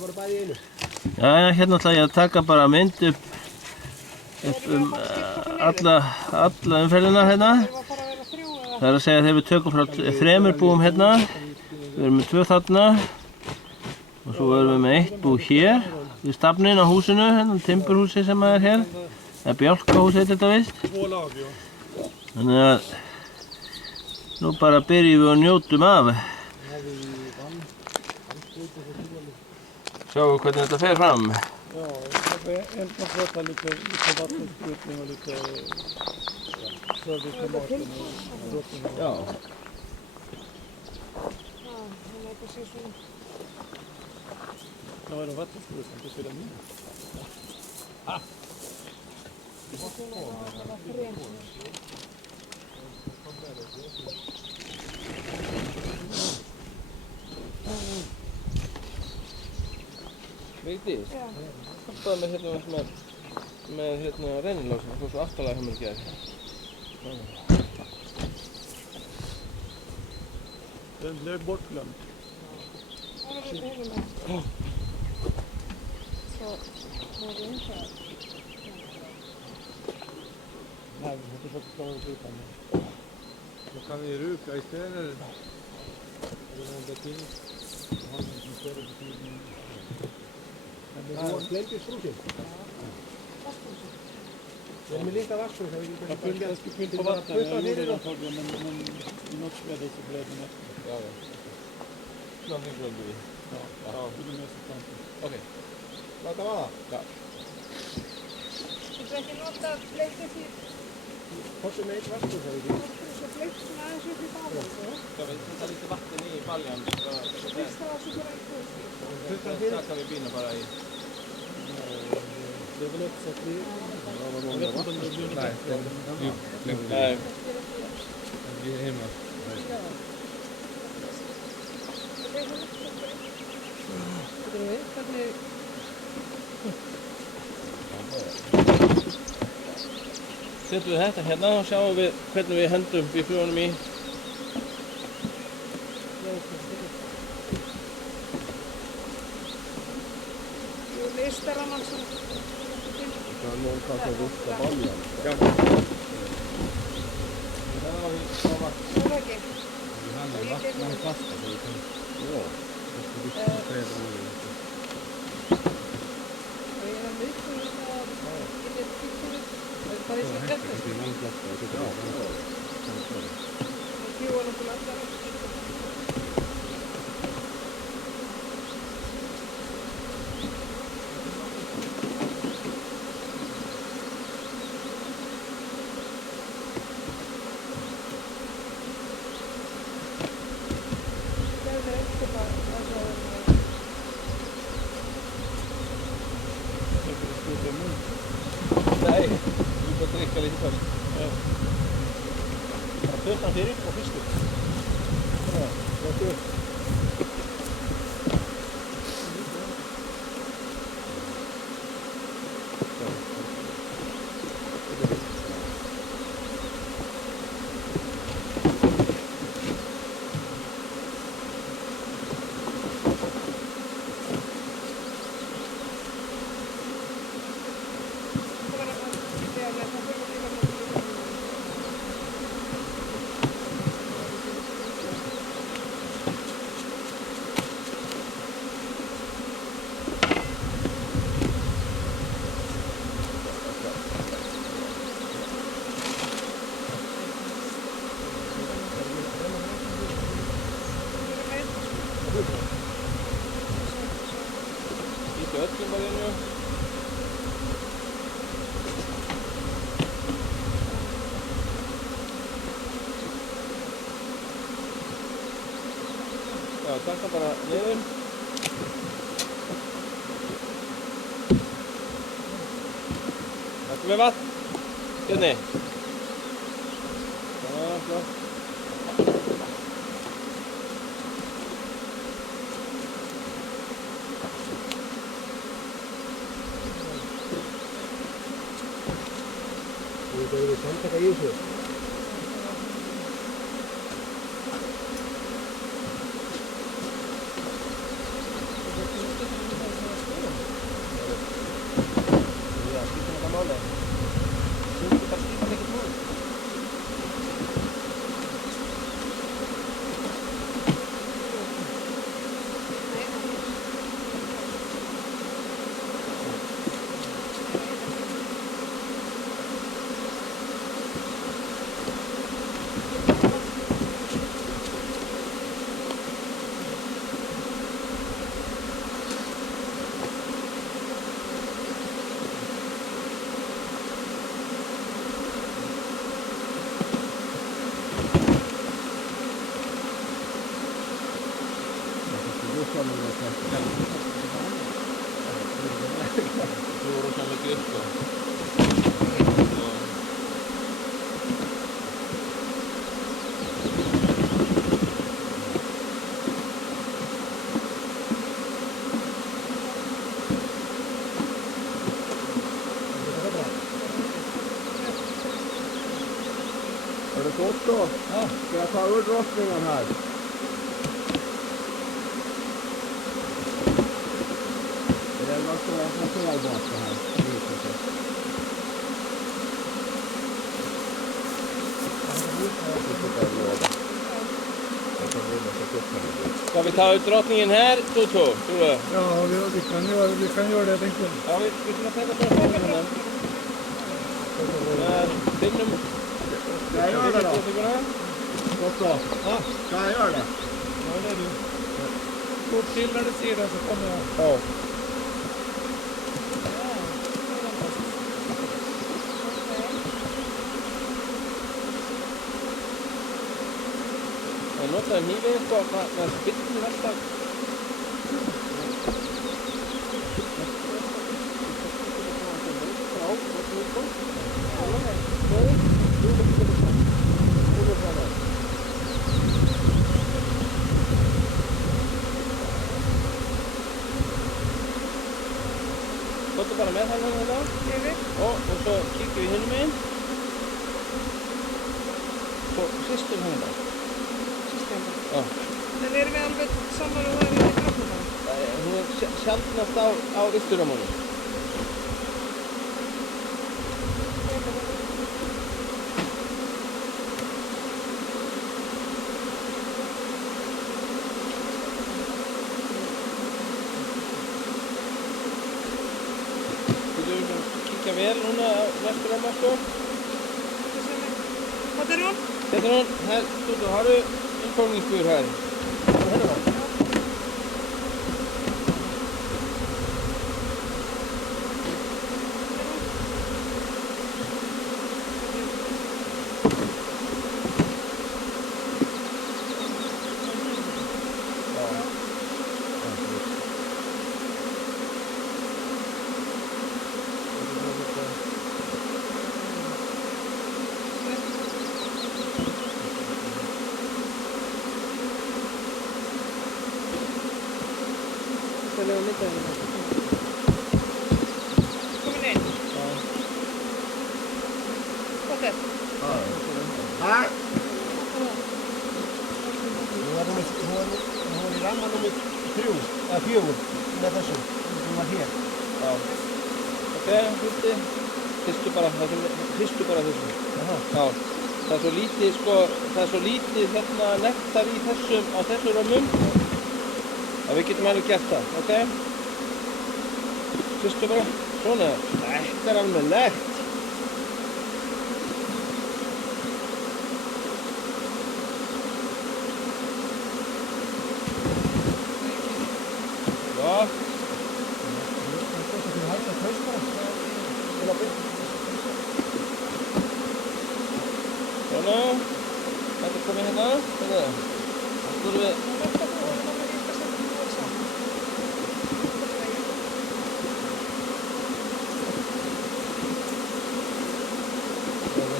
Jæja, hérna ætla ég að taka bara mynd upp alla umferðina hérna. Það er að segja þegar við tökum frá 3 búum hérna, við erum með 2 þarna og svo erum við með 1 bú hér við stafnin á húsinu, hérna timburhúsi sem er hér, eða bjálkahúsi heitir þetta vist. Þannig að nú bara byrjum við og njótum af. Sjáum við hvernig þetta fer fram. Ja, det är en prata lite vattensprutning och lite service till maten och drottning. Ja. Ja, det är vattensprutning på sidan in. Vigdís, hjálpaðu mig hérna með rennilásinn, svo aftalega hjá mér í gær. Den blev bortglömd. Nej, vi får försöka klara ut utan det. Då kan vi ruka istället. Eller någon beting. Har en större betydning. Glömt i struken. Ja, men lite vatten så vi kan jag skulle pynta på vatten. Jag gjorde det antagligen, men i något skede så blev det nästan. Ja. Någonting glömde vi. Ja, det blir nästan tanken. Okej. Låta vara. Ja. Du försöker låta bläcket i... Har du med ett vatten så vi kan? Så bläcket är så till baljan så. Ska vi sätta lite vatten i baljan? Visst har så går det inte. Där kan vi binda bara i. Det är väl också att vi... Jag vet inte om det blir något bättre. Nej. Vi är hemma. Setjum við þetta hérna og sjáum við hvernig við hendum bifljónum í. Jo, listar man som... Kan någon kanske rusta baljan? Så mycket. Vi hann ju vattna fasta så vi kan... Ja. Det ska rusta träd och olika. Och är det mycket så... Är det mycket? Bara i sin rätt. Det är långt lasta. Ja. Och johan på lassare. Nej, vi får dricka lite först. Fötan ser ut på fisken. Ja, vad är Lite öllum bara nu. Ja, takka bara niður. Takk með vatn. Björni. Já, flott. det? Börjar vi samtaka i sig? Foto. Ja. Ska jag ta ur drottningen här? Det var så jag får fel bort det här. Ska vi ta ut drottningen här, Toto? Tror du? Ja, vi kan göra det, tänkte jag. Ja, vi kan tänka på drottningen. Ska jag göra det då? Toto? Ja. Ska jag göra det? Ja, det är du. Fort till när du ser det så kommer jag. Ja. Jag notar en hiv på med spitten i nästan. Låt bara med här nu då. Och så kikar vi hinner med. Så system här då. Ja. Men är vi alveg samman och það í drottningunum? Hún sjaldnast á Austurrömmunum. Kíkja vel núna á Vesturrömmu sko. Hvað er hún? Þetta er hún, här, Toto, har du infångningsbur här? Här då. Komin inn. Hvað er? Här. Hún var í ramma nummer 3, eða 4 með þessu. Hún var hér. Já. Ok, hluti. Hristu bara þessu. Já. Það er svo lítið, sko, hérna nektar í þessum, á þessum römmum. að við getum alveg gert það, ok? Hristu bara, svona, þetta er almennilegt. Já. Svona, þetta er komið hérna, þetta þurfum við.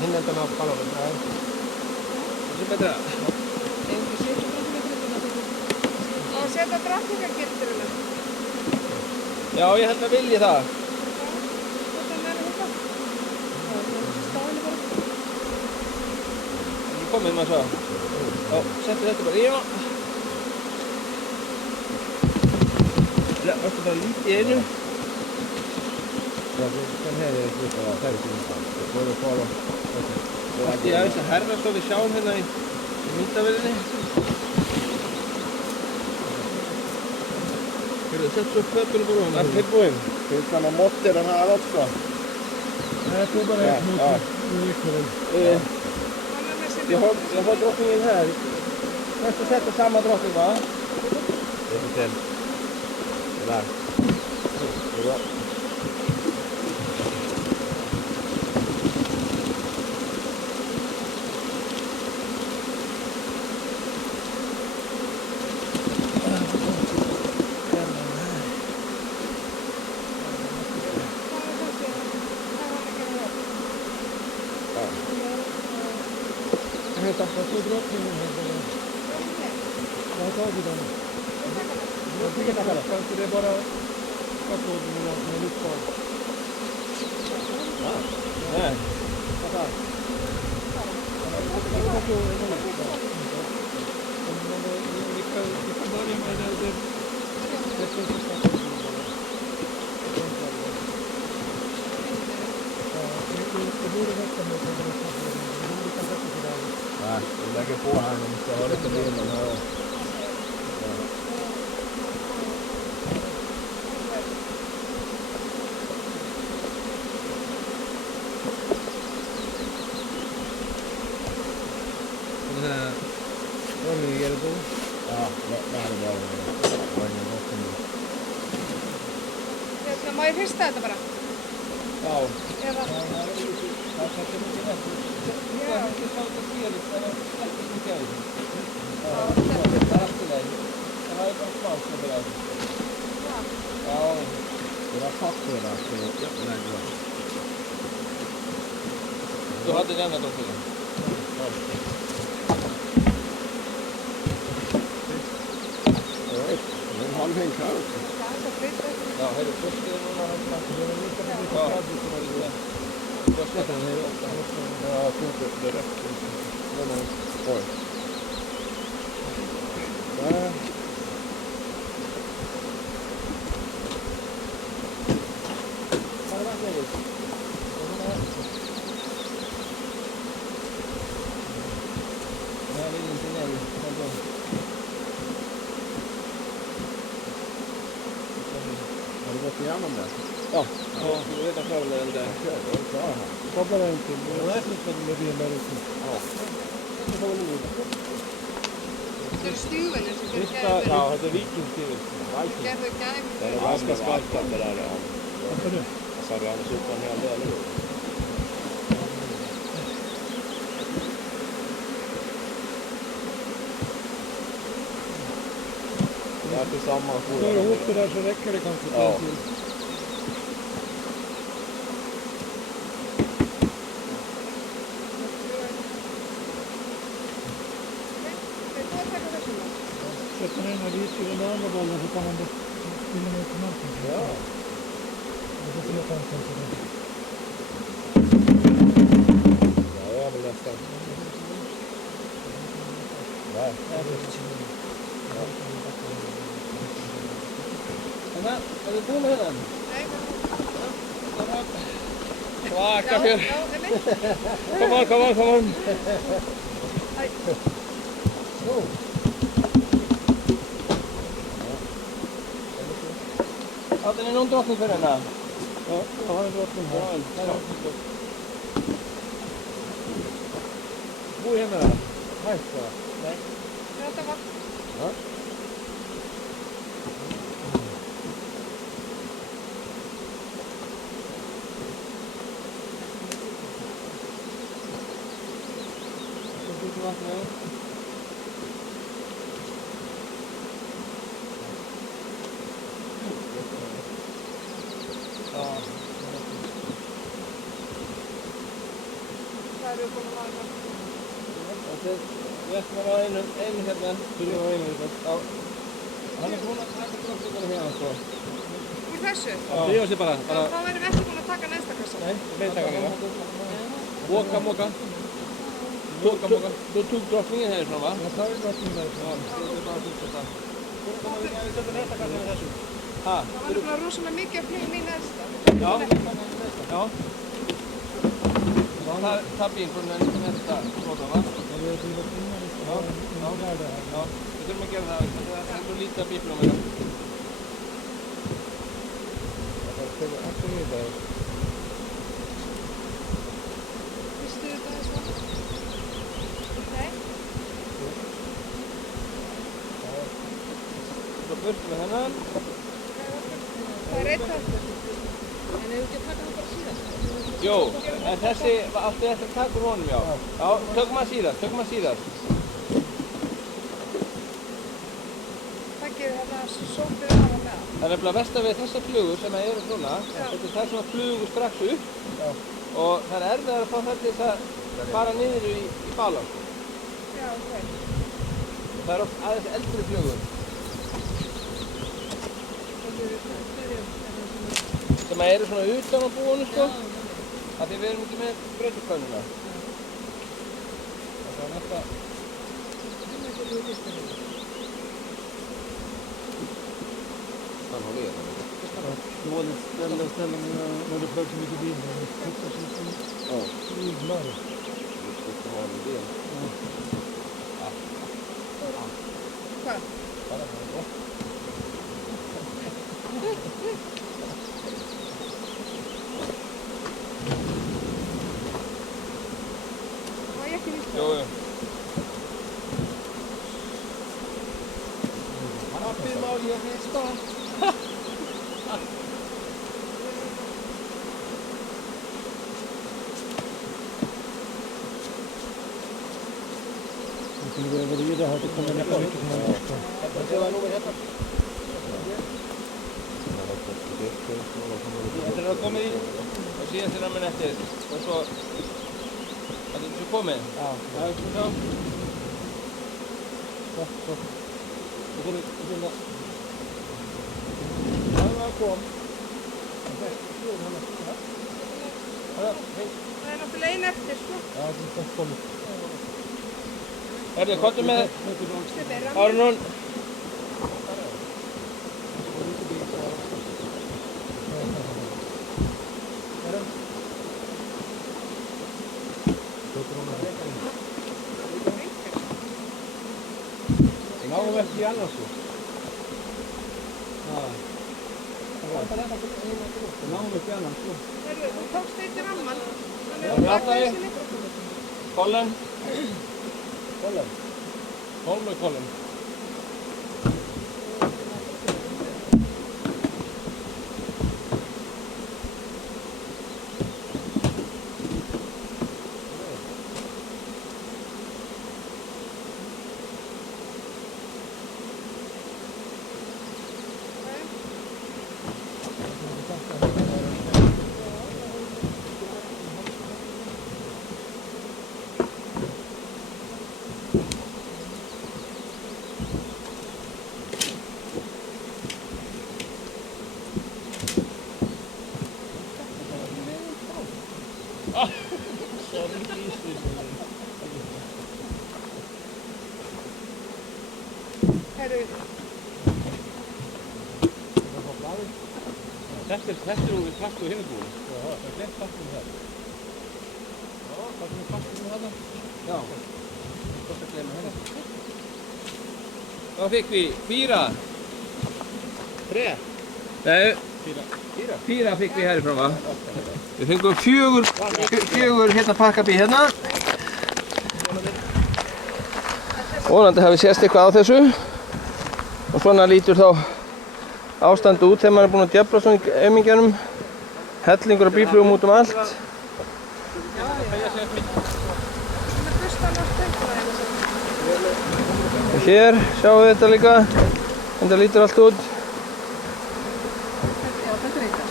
Hinn endan á ballónum, það er betra. Á að setja drottningagildruna. Já, ég held að vilji það. Hvað er þetta? Stáðinu bara. Ég komið maður svo. Já, settu þetta bara í á. Vartu bara lítið í einu. Ja, den här är lite av färgsidan. Det får du kvar då. Þetta er aðeins að herra svo við sjáum hérna í myndavélinni. Sett så fötterna på dem. Den är tilbúin. Finns det några mått i den här också? Nej, jag tog bara ett mot. Nu gick det väl. Jag har drottningen här. Nästa sätter samma drottning, va? Det är till. Det där. Det är bra. Jag tappar på drottningen här. Jag har tagit den. Jag tycker det är bara skattlåden och som är lite kvar. Nej. Vad fan? Vi kan börja med det första. Det borde räcka med det. Vi kan sätta sig där. Nej, vi lägger på här nu. Så har lite vinden här. Och det här oljer då? Ja, det här är bra. Det var ingen botten nu. Má ég hrista þetta bara? Ja, Eða? det är mycket bättre. Det är mycket svårt att se lite, men det är inte mycket över. Ja, det är alltid det. Det här är bara smalk med det där. Ja, det var fast på det där. Så, ja, nej, bra. Du hade den här också? Ja. Alright, en halv häng kvar också. Ja, är det först det någon annan plats? Ja, först den är ofta. Ja, jag tror inte det räcker. Men, oj. Där. Har det varit läget? Nej, det är inte nej. Har du gått igenom det? Ja. Ja, du vet att jag vill den där. Koppla den till. Det är inte med det där ute. Ja. Det får ni nog. Þetta eru stjúfinir sem fyrir Fyrsta, gæðir. já, þetta er vikingstífið. Gerðu gæðir. Det är ganska skarpt det där. Varför det? Jag sa det annars utan hela det, eller hur? Det är tillsammans. Slår du ihop det där så räcker det kanske. Ja. Sätter den här vid den andra bollen så kan man spilla ner på marken. Ja. Det får se chansen till det. Ja, jag är väl nästan. Nej. Hanna, är du på med den? Nej. Svaka för. Já, einmitt. Kom on. Æ. Så. Hade ni någon drottning för den här? Ja, jag har en drottning här. Ja. Bor hemma där? Nej. Nej. Þetta var. Ja. Hvað eru búin að laga? Við ætlum að hafa einu hérna. Þurfum að hafa einu hérna. Já. Hann er búinn að taka drottninguna hérna sko. Úr þessu? Já. Drífa sig bara. Já, þá erum við ekki búin að taka næsta kassa. Nei, við taka hérna. Moka. Du tog drottningen härifrån va? Jag tar ju drottningen därifrån. Ja, det är bara att fortsätta. Vi sätter nästa kassa med þessu. Ha? Það var nefnilega rosalega mikið að flyga mín næsta. Ja. Ta bin från nästa låda va? Eller det var kvinnan i det här. Ja, det kan man göra här. Det är ändå lite bifrån med den. Vistu þetta er svona? Nei. Så börjar vi henne. Það er eitt þetta. En ef við ekki taka hann bara síðast? Jo, en þessi var alltaf eftir að taka úr honum, já. Já, tökum hann síðast. Takkið hérna sótið af og með. Það er nefnilega versta við þessar flugur sem eru svona. Þetta er svona flugur strax upp. Já. Og það er erfiðar að fá þetta til að fara niður í balan. Já, ok. Og það er oft aðeins eldri flugur. Sem eru svona utan á búinu sko. Af því við erum ekki með brauturkönuna. Han har ledat. Dåligt ställe när det flög så mycket vind. Ja. Iglar. Viktigt att ha en del. Vad är jätteviktigt. Jo. Happy Mario Festa! Vi skulle gå över i det här så kommer det mycket som man måste. Þetta er að komið í og síðan þegar mann eftir og svo þetta er svo komið. Ja. Það er svo þá. Så. Då går det in där. Ja, det kom. Ja, hej. Það er náttúrulega einn eftir, sko. Ja, det är kommit. Herðu, komdu með Þetta er ramma. Árnún. Náum ekki í annars svo. Náum ekki í annars svo. Herðu, þú tókst eitt í ramman. Þannig Já, að þú það er- bakkaði þessi Kollen. Kollen. Kolmu kollen. Herðu, Þetta er úr plast og hinu búin. Jaha, það er glemt pakkum þar. Já, það er pakkum þarna. Já. Gott að glemma henni. Þá fikk við 4. 3. Nei, 4. 4 fikk við härifrá, va? Við fengum 4 hérna pakkabí hérna. Vonandi hafi sést eitthvað á þessu. Og svona lítur þá ástandi út þegar maður er búinn að djöfla svona í aumingjanum. Hellingur af bílflugum út um allt. það er bustan á stöndaði. Og hér sjáum við þetta líka. Þetta lítur allt út. Já, þetta er eitthvað.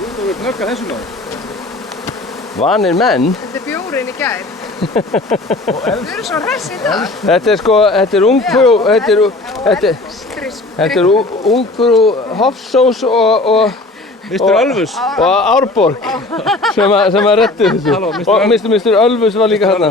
Þú voru knögga þessu maður. Vanir menn. Þetta er bjórinn í gær. Þau eru svo hress í dag. Þetta er sko, þetta er ungfrú, þetta er ungfrú Hofsós og Mr. Ölfus. og Árborg sem að reddi þessu. Og Mr. Ölfus var líka hérna.